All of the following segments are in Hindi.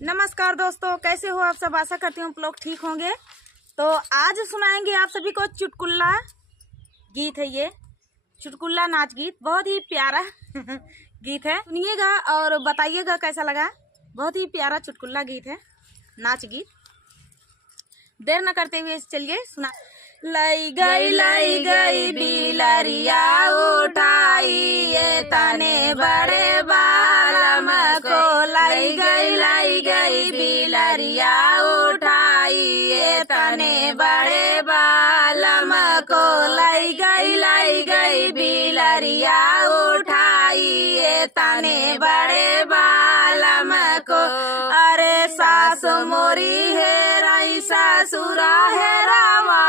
नमस्कार दोस्तों, कैसे हो आप सब। आशा करती हूँ आप लोग ठीक होंगे। तो आज सुनाएंगे आप सभी को चुटकुला गीत है। ये चुटकुला नाच गीत बहुत ही प्यारा गीत है। सुनिएगा और बताइएगा कैसा लगा। बहुत ही प्यारा चुटकुला गीत है, नाच गीत। देर न करते हुए चलिए सुना। लाई गई बिलरिया उठाई ये तने बड़े बालम को। लाई गई बिलरिया उठाई ये तने बड़े बालम को। लाई गई बिलरिया उठाई ये तने बड़े बालम को। अरे सास मोरी है रई ससुरा है रामा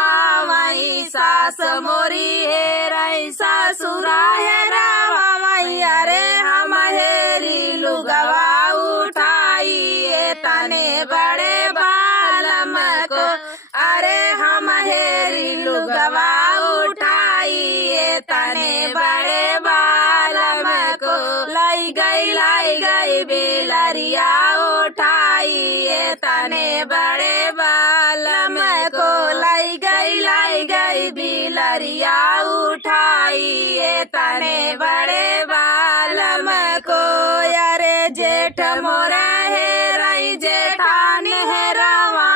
माई। सास मोरी है रई ससुरा है रामा माई। अरे हम हेरी लुगवा उठाई ये तने बड़े बालम को। अरे हम हेरी लुगवा उठाई ये तने बड़े बालम को। लाई गई बिलरिया उठाई ये तने बड़े बालम को। लाई गई बिलरिया उठाई ये तने बड़े बालम को। यारे जेठ मोरा है रई जेठान है रामा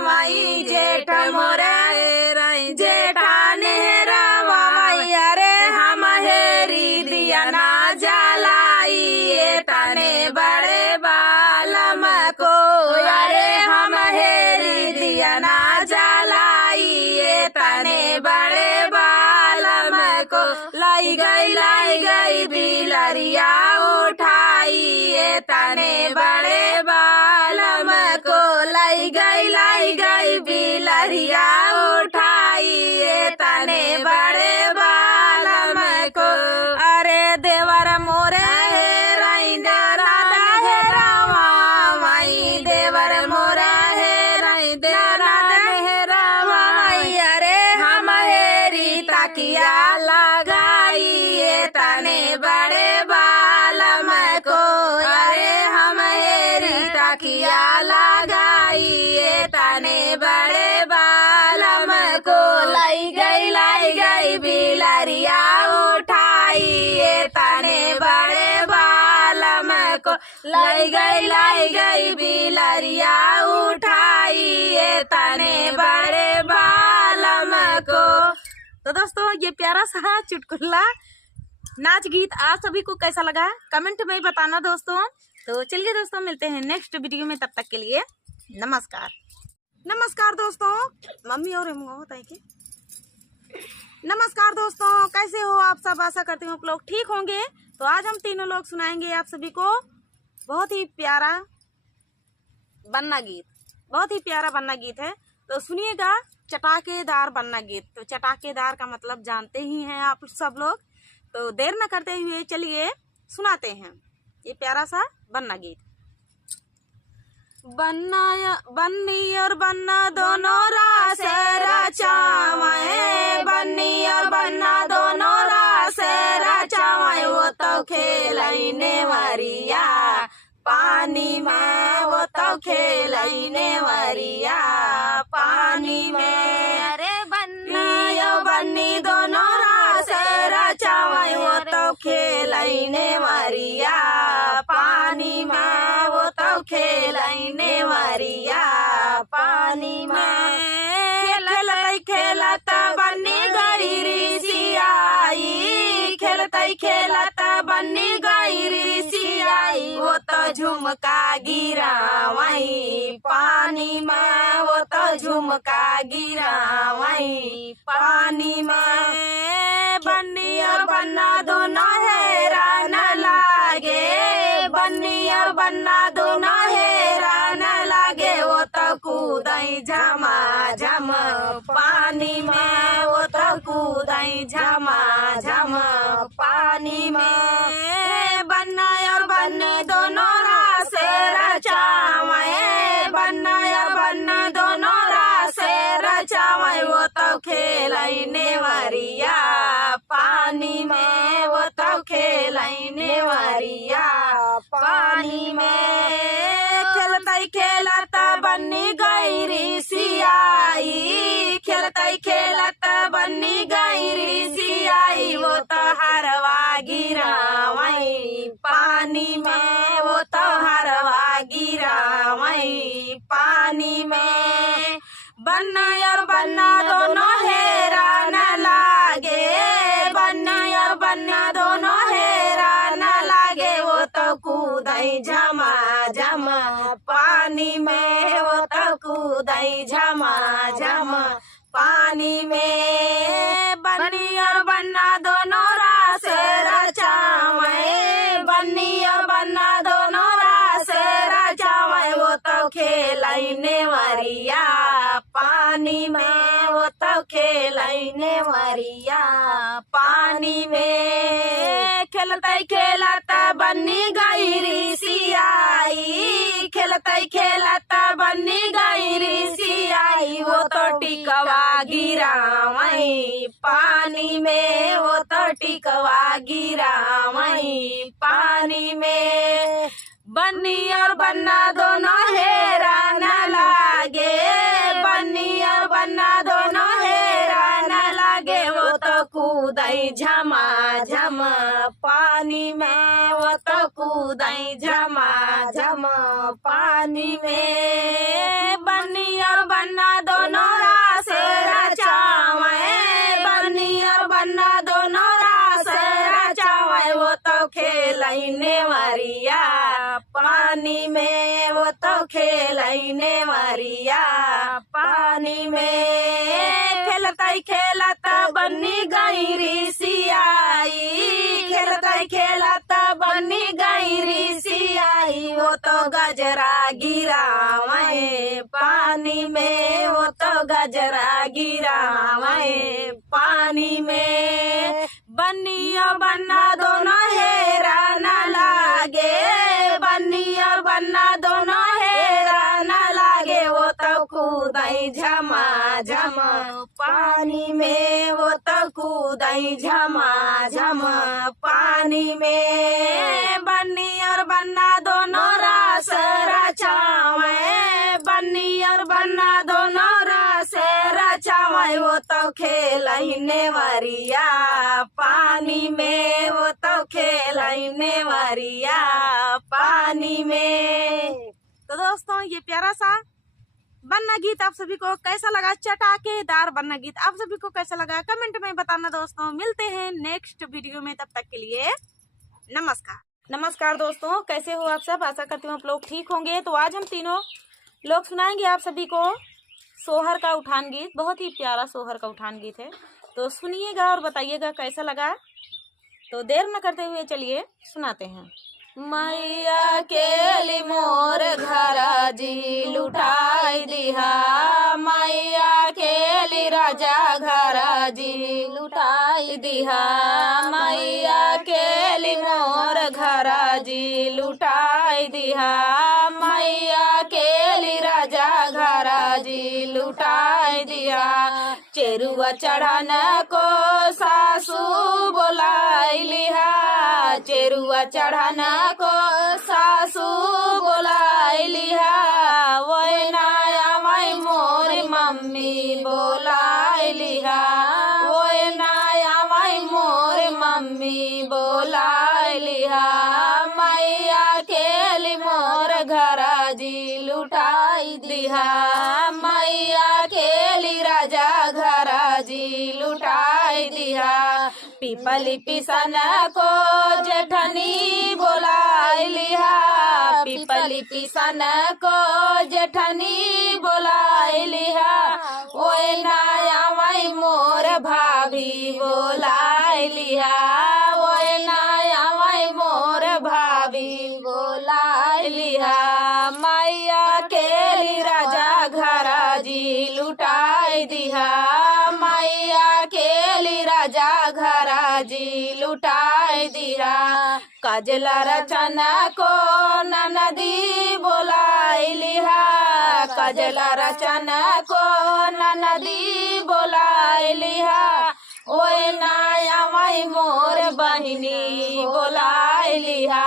माई। जेठ मोरा है रई जेठान है रामा माई। अरे हम हेरी दिया ना जलाई ये तने बड़े बालम को। अरे हम हेरी दिया ना जलाई ये तने बड़े बालम को। लाई गई बिलरिया उठाई ये तने बड़े बालम को। लाई गई बिलरिया उठाई ये तने बड़े बालम को। अरे देवर मोरे है रई देवरादा है रामा माई। देवर मोरा है रई देवरादा है रामा माई। अरे हम हेरी तकिया लगाई ये तने बड़े बालम को। अरे हम हेरी तकिया लगाई ये तने बड़े बालम को। लाई गई बिलरिया उठाई ये तने बड़े बालम को। लाई गई बिलरिया उठाई ये तने बड़े बालम को। तो दोस्तों, ये प्यारा सा चुटकुला नाच गीत आप सभी को कैसा लगा कमेंट में बताना दोस्तों। तो चलिए दोस्तों, मिलते हैं नेक्स्ट वीडियो में। तब तक के लिए नमस्कार दोस्तों। मम्मी और होता है कि नमस्कार दोस्तों, कैसे हो आप सब। आशा करती हूँ आप लोग ठीक होंगे। तो आज हम तीनों लोग सुनाएंगे आप सभी को बहुत ही प्यारा बन्ना गीत। बहुत ही प्यारा बन्ना गीत है, तो सुनिएगा। चटाकेदार बन्ना गीत। तो चटाकेदार का मतलब जानते ही हैं आप सब लोग। तो देर न करते हुए चलिए सुनाते हैं ये प्यारा सा बन्ना गीत। बन्नी और बन्ना दोनों रास रचावे। बन्नी और बन्ना दोनों रास रचावे। वो तो खेलने वरिया पानी में। वो तो खेलने वरिया पानी में। अरे बन्नी दोनों रास रचावे। वो तो खेलने वरिया पानी में। वो तो खेलने वरिया पानी में। खेलत बन्नी गई ऋषियाई। खेलत बन्नी गई ऋषियाई। वो तो झुमका गिरावई पानी में। वो तो झुमका गिरावई पानी में। बन्नी और बन्ना दोनों हैरान लागे। बन्नी और बन्ना दोनों हैरान लागे। वो तो कूदई झमाझम पानी में। वो तो कूदई झमाझम पानी में। बन्ना और बन्नी दोनों रास रचावे। बन्ना और बन्ना दोनों रास रचावे। वो तो खेलने वरिया पानी में। वो तो खेलने वरिया पानी में। बन्नी गई ऋषियाई, खेलते खेलत बन्नी गई ऋषियाई, वो तो हरवा गिरावई पानी में, वो तो हरवा गिरावई पानी में। बन्ना और बन्ना दोनों हेरा न लागे, बन्ना और बन्ना दोनों हेरा न लागे, वो तो कूदई झमा झम पानी में, वो तो कूदई झमा झम पानी में। बन्नी और बन्ना दोनों रास रचावे, बन्नी और बन्ना दोनों रास रचावे, वो तो खेलने वरिया पानी में, वो तो खेलने वरिया पानी में। खेलते खेलत बन्नी गई ऋषियाई, खेलते खेलत बन्नी गई ऋषियाई, वो तो टिकवा गिरावई पानी में, वो तो टिकवा गिरावई पानी में। बन्नी और बन्ना दोनों हेरा न लागे, बन्नी और बन्ना दोनों हेरा न लागे, वो तो कूदई झमा झम पानी में, वो तो कूदई झमा झम पानी में। बन्नी और बन्ना दोनों रास रचावे, बन्नी और बन्ना दोनों रास रचावे, वो तो खेलने वरिया पानी में, वो तो खेलने वरिया पानी में। खेलते खेलत बन्नी गई ऋषियाई, खेलते खेलत बन्नी गई ऋषियाई, वो तो गजरा गिरावे पानी में, वो तो गजरा गिरावे पानी में। बन्नी और बन्ना दोनों हेरा न लागे, बन्नी और बन्ना दोनों हेरा न लागे, वो तो कूदई झमा झम पानी में, वो तो कूदई झमा झम पानी में। बन्नी और बन्ना दोनों रास रचावे, बन्नी और बन्ना दोनों रास रचावे, वो तो खेलने वरिया पानी में, वो तो खेलने वरिया पानी में। तो दोस्तों ये प्यारा सा बन्ना गीत आप सभी को कैसा लगा, चटाकेदार बन्ना गीत आप सभी को कैसा लगा कमेंट में बताना दोस्तों। मिलते हैं नेक्स्ट वीडियो में, तब तक के लिए नमस्कार। नमस्कार दोस्तों, कैसे हो आप सब, आशा करती हूँ आप लोग ठीक होंगे। तो आज हम तीनों लोग सुनाएंगे आप सभी को सोहर का उठान गीत, बहुत ही प्यारा सोहर का उठान गीत है। तो सुनिएगा और बताइएगा कैसा लगा। तो देर न करते हुए चलिए सुनाते हैं। मैया केली मोर घर जी लुटाई दिहा, मैया केली राजा घर जी लुटाई दिहा, मैया केली मोर घर जी लुटाई दिहा, मैया केली राजा घर जी लुटाई दिहा। चेरुआ चढ़न को सासू बोलाई लिहा, चेरुआ चढ़न को सासू बोलाई लिहा, वही नाया वही मोरी मम्मी बोलाई लिहा, वही नाया वही मोरी मम्मी बोलाई लिहा। मैया केली मोर घर जी लुटाई दिहा, मैया केली राजा घर जी लुटाई दिहा। पीपली पिसन को जेठनी बोलाई लिहा, पीपली पिसन को जेठनी बोलाई लिहा, ओए नाया वही मोर भाभी बोलाई लिहा, ओए नाया वही मोर भाभी बोलाई लिहा। मैया केली राजा घर जी लुटाई दिहा, मैया केली राजा घर जी लुटाई दिहा। कजला रचना को ननदी बोलाई लिहा, कजला रचना को ननदी बोलाई लिहा, ओए नाया वही मोर बहिनी बोलाई लिहा,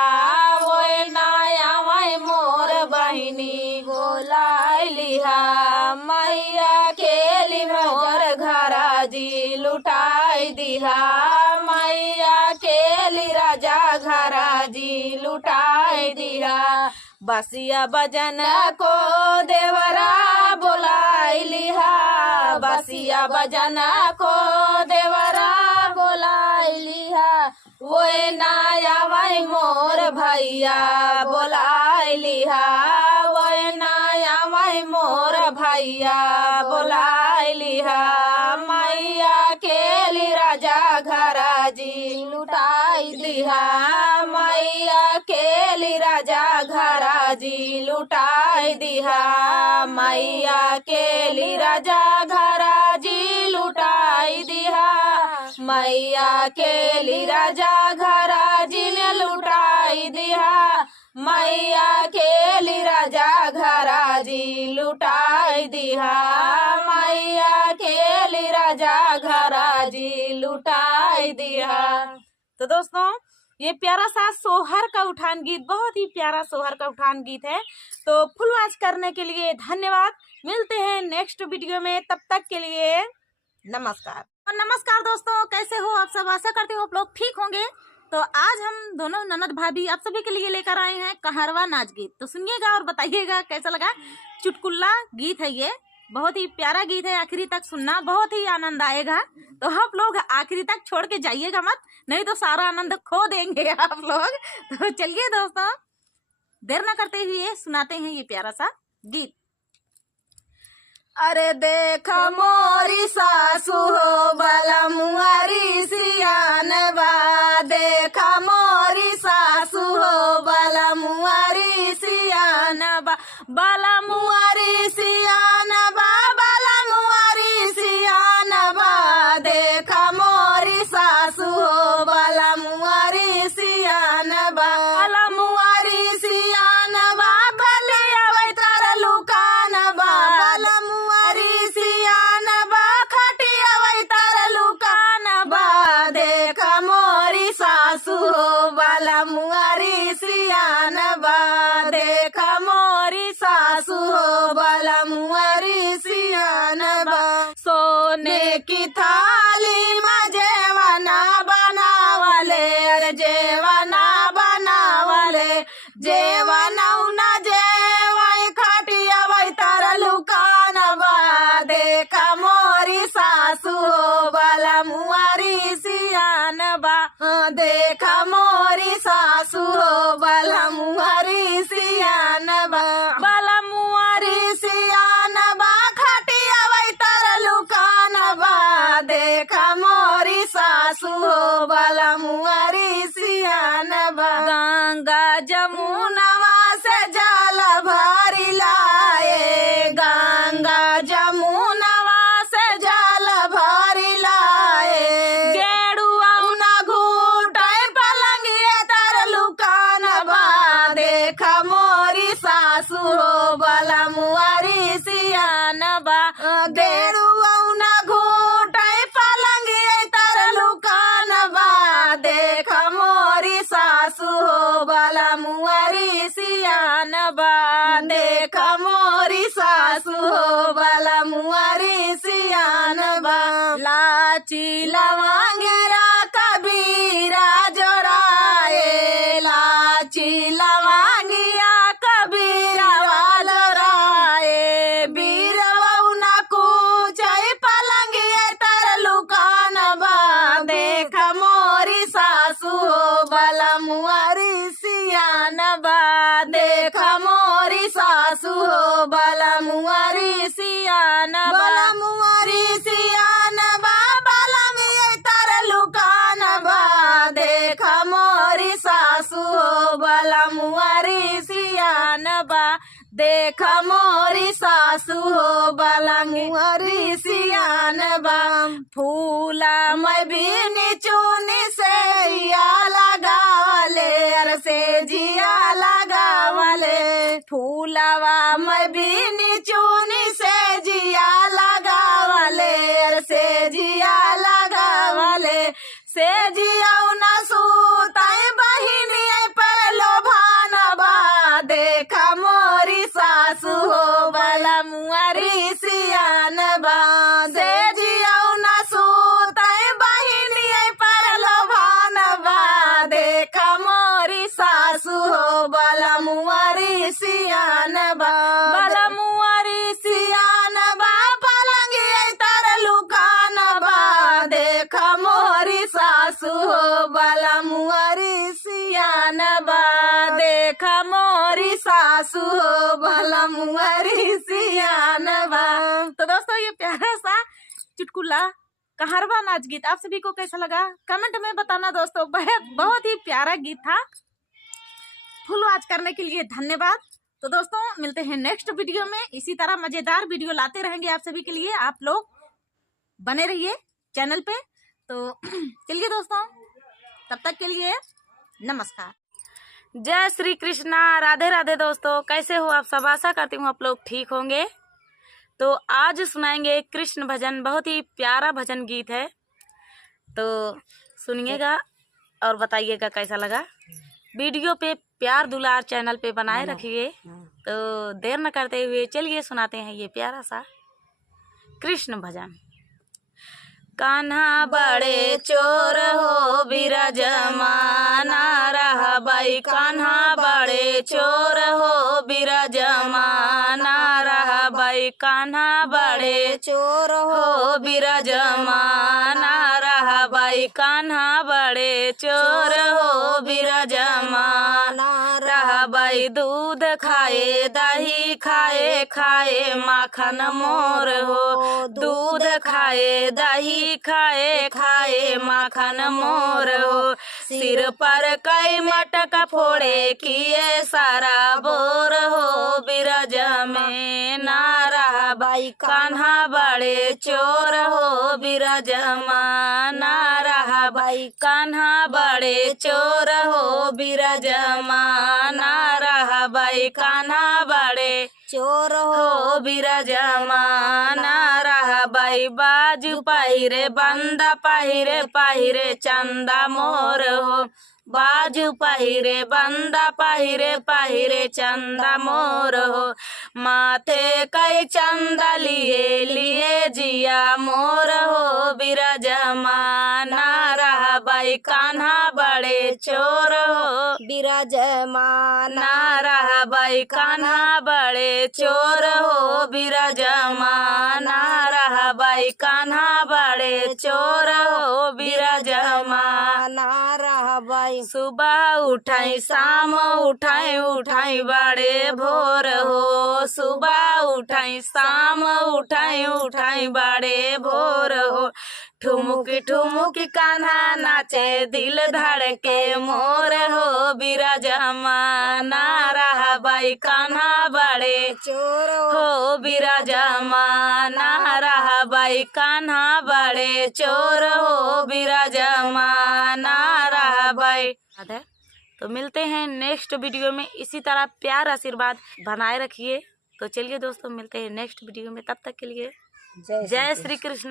ओए नाया वही मोर बहिनी बोलाई लिहा। लिहा मैया केली मोर घरा जी लुटाई दिहा मैया केली राजा घरा जी लुटाई दिहा बसिया बजन को देवरा बोलाई लिहा बसिया बजन को देवरा बोलाई लिहा वो नाया वही मोर भैया बोलाई लिहा वो नाया वही मोर भैया बोलाई लिहा मैया केली राजा घरा जी लुटाई दिहा मैया केली राजा घरा जी लुटाई दिहा मैया केली राजा घरा जी लुटाई दिहा मैया केली राजा घरा जी ने लुटाई दिहा मैया केली राजा घरा जी लुटाई दिहा मैया केली राजा घरा जी लुटाई दिहा। तो दोस्तों ये प्यारा सा सोहर का उठान गीत बहुत ही प्यारा सोहर का उठान गीत है। तो फुल वॉच करने के लिए धन्यवाद। मिलते हैं नेक्स्ट वीडियो में, तब तक के लिए नमस्कार। और नमस्कार दोस्तों, कैसे हो आप सब? आशा करते हो आप लोग ठीक होंगे। तो आज हम दोनों ननद भाभी आप सभी के लिए लेकर आए हैं कहरवा नाच गीत। तो सुनिएगा और बताइएगा कैसा लगा। चुटकुल्ला गीत है ये, बहुत ही प्यारा गीत है। आखिरी तक सुनना, बहुत ही आनंद आएगा। तो आप लोग आखिरी तक छोड़ के जाइएगा मत, नहीं तो सारा आनंद खो देंगे आप लोग। तो चलिए दोस्तों, देर न करते हुए सुनाते हैं ये प्यारा सा गीत। अरे देख मोरी सासू हो बाला मुआरी सियान बा देख मोरी सासू हो बाला मुआरी सियान बा बाला मुआरी सियान बा बाला मुआरी सियान बा देख मोरी सासू हो बाला मुआरी सियान बा बाला मुआरी सियान बा भले आवे तारा लुकान बा बाला मुआरी सियान बा खटिया वै तारा लुकान बा देख मोरी सासू हो बाला मुआरी सियान बा देख मोरी सासू हो बाला मुआरी सियान बा सोने की थाली में जेवना बनावले अरे जेवना बनावले जेवना न जेवै खटिया वै तारा लुकान बा देख मोरी सासू हो बाला मुआरी सियान बा देख मोरी सासू हो बाला मुआरी सियान बा बाला मुआरी सियान बा खटिया वै तारा लुकान बा देख मोरी सासू हो बाला मुआरी सियान बा गंगा जमुनवा से जल भरी लाए गंगा जमुनवा से जल भरी लाए गेड़ुआ न घूटे पलंगिए तर लुकान बा देख मोरी सासू हो बाला मुआरी सियान बा गेड़ुआ न घूटे पलंगिए तर लुकान बा देख मोरी सासू हो बाला मुआरी सियान बा देख मोरी सासू हो बाला मुआरी सियान बा लाची लवंगेरा कबीरा जोड़ाए लाची लवंगिया कबीरा जोड़ाए बीरवा न कूचै पलंगिए तर लुकान बा देख मोरी सासू हो बाला मुआरी सियान बा देख मोरी सासू हो बाला मुआरी सियान बाला मुआरी सियान बा बाला में तर लुकान बा देख मोरी सासू हो बाला मुआरी सियान बा देख मोरी सासू हो बाला मुआरी सियान बा फूला मैं भी निचुनी से या लगावले अर से जिया लगावले फूलावा मैं भी निचुनी से जिया लगावले अर से जिया लगावले से जिया न सूताई बहिनी पर लोभान बा देख मोरी सासू हो बाला भला मुआरी सियान बा। तो दोस्तों ये प्यारा सा चुटकुला कहारवा नाच गीत आप सभी को कैसा लगा कमेंट में बताना दोस्तों। बहुत ही प्यारा गीत था। फुल वॉच करने के लिए धन्यवाद। तो दोस्तों मिलते हैं नेक्स्ट वीडियो में। इसी तरह मजेदार वीडियो लाते रहेंगे आप सभी के लिए। आप लोग बने रहिए चैनल पे। तो चलिए दोस्तों तब तक के लिए नमस्कार। जय श्री कृष्णा, राधे राधे। दोस्तों कैसे हो आप सब, आशा करती हूँ आप लोग ठीक होंगे। तो आज सुनाएंगे कृष्ण भजन। बहुत ही प्यारा भजन गीत है, तो सुनिएगा और बताइएगा कैसा लगा। वीडियो पे प्यार दुलार चैनल पे बनाए रखिए। तो देर न करते हुए चलिए सुनाते हैं ये प्यारा सा कृष्ण भजन। कान्हा बड़े चोर हो बिराजमाना रहा बाई, कान्हा बड़े चोर हो बिराजमाना रहा बाई, कान्हा बड़े चोर हो बिराजमाना रहा बाई, कान्हा बड़े चोर हो बिराजमाना रहा बाई। दूध खाए दही खाए खाए माखन मोर हो, दूध खाए दही खाए खाए माखन मोर हो। सिर पर कई मटक फोड़े किए सारा बोर हो, बिरज में ना रहा बाई, कान्हा बड़े चोर हो बिरज ना रहा बाई, कान्हा बड़े चोर हो बिरज ना रहा बाई, कान्हा बड़े चोर हो बिराजमाना रहा बाई। बाजू पहिरे बंदा पहिरे पहिरे चंदा मोर हो, बाजू पहिरे बंदा पहिरे पहिरे चंदा मोर हो। माथे कई चंदा लिए लिए जिया मोर हो, बिराजमाना रहा बाई, कान्हा बड़े चोर हो बिराजमाना रहा बाई, कान्हा बड़े चोर हो बिराजमाना रहा बाई, कान्हा बड़े चोर हो बिराजमाना रहा बाई। सुबह उठाई शाम उठाई उठाई बड़े भोर हो, सुबह उठाई शाम उठाई उठाई बड़े भोर हो। ठुमुक ठुमुक कान्हा नाचे दिल धड़के मोर हो, बिराजमाना रहा बाई, कान्हा बड़े चोर हो बिराजमाना रहा बाई, कान्हा बड़े चोर हो बिराजमाना रहा बाई। तो मिलते हैं नेक्स्ट वीडियो में। इसी तरह प्यार आशीर्वाद बनाए रखिए। तो चलिए दोस्तों मिलते हैं नेक्स्ट वीडियो में। तब तक के लिए जय श्री कृष्ण।